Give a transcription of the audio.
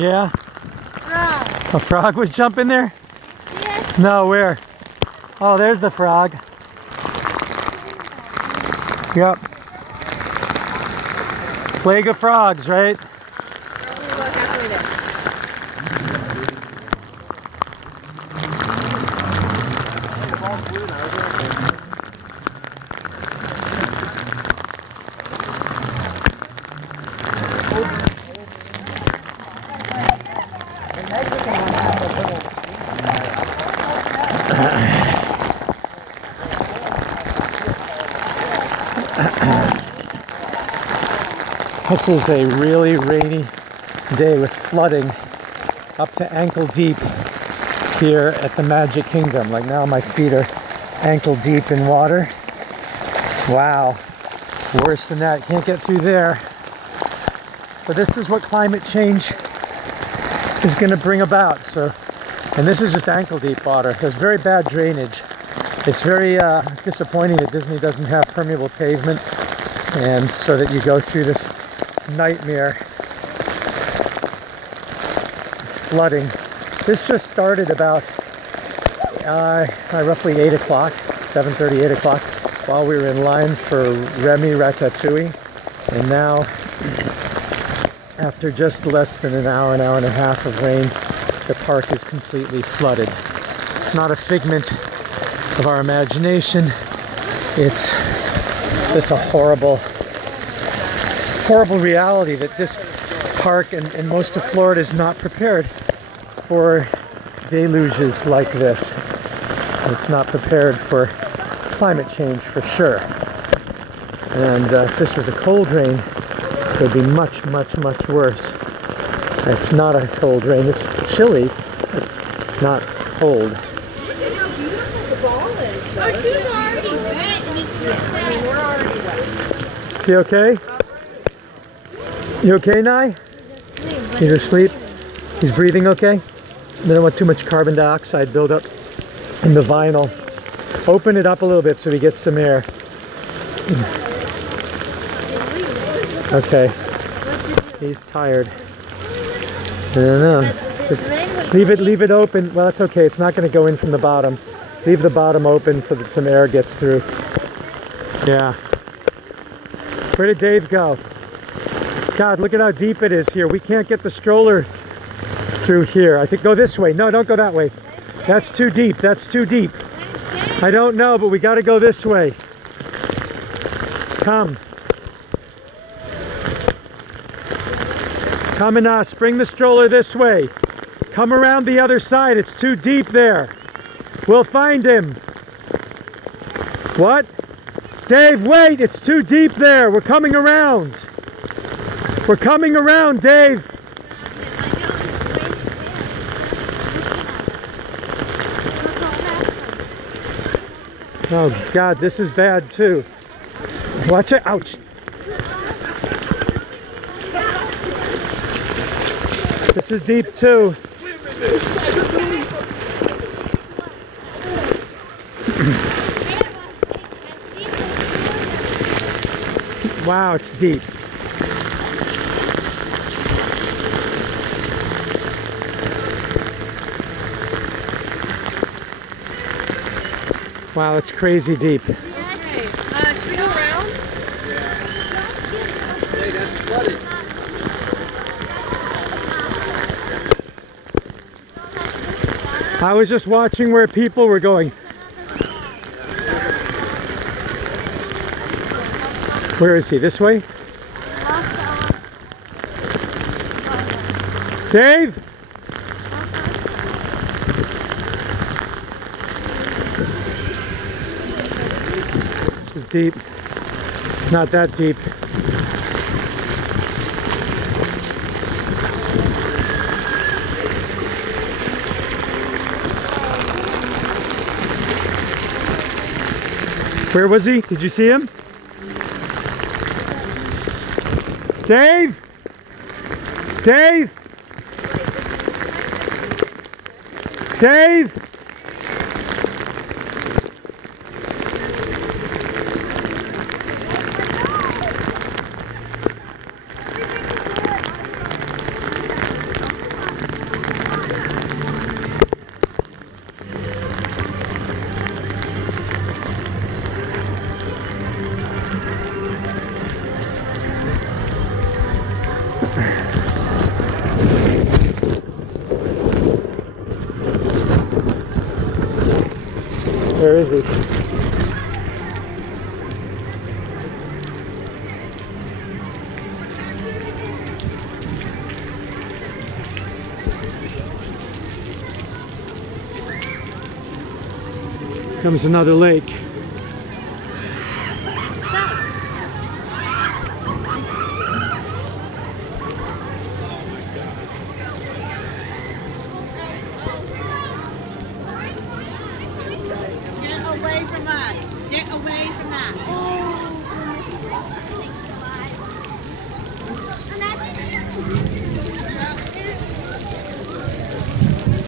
Yeah? Frog. A frog was jumping there? Yes. No, where? Oh, there's the frog. Yep. Plague of frogs, right? Probably about halfway there. This is a really rainy day with flooding up to ankle deep here at the Magic Kingdom. Like now my feet are ankle deep in water. Wow, worse than that, can't get through there. So this is what climate change is going to bring about. So, and this is just ankle deep water. There's very bad drainage. It's very disappointing that Disney doesn't have permeable pavement, and so that you go through this nightmare, this flooding. This just started about roughly 8 o'clock, 7:30, 8 o'clock, while we were in line for Remy Ratatouille, and now after just less than an hour and a half of rain, the park is completely flooded. It's not a figment of our imagination. It's just a horrible reality that this park and most of Florida is not prepared for deluges like this. It's not prepared for climate change for sure. And if this was a cold rain, it would be much, much, much worse. It's not a cold rain, it's chilly, but not cold. Look at how beautiful the ball is. Our shoes are already wet, and it's just that. I mean, we're already wet. Is he okay? You okay, Nye? He's asleep. He's breathing okay? They don't want too much carbon dioxide buildup in the vinyl. Open it up a little bit so he gets some air. Okay. He's tired. I don't know. Just leave it open. Well, that's okay. It's not going to go in from the bottom. Leave the bottom open so that some air gets through. Yeah. Where did Dave go? God, look at how deep it is here. We can't get the stroller through here. I think go this way. No, don't go that way. That's too deep. That's too deep. I don't know, but we got to go this way. Come. Come and us. Bring the stroller this way. Come around the other side. It's too deep there. We'll find him. What? Dave, wait. It's too deep there. We're coming around. We're coming around, Dave. Oh God, this is bad too. Watch it. Ouch. This is deep too. Wow, it's deep. Wow, it's crazy deep. Okay, should we go around? Hey, that's flooded. I was just watching where people were going. Where is he? This way? Dave? This is deep. Not that deep. Where was he? Did you see him? Dave? Dave? Dave? Jersey. Comes another lake.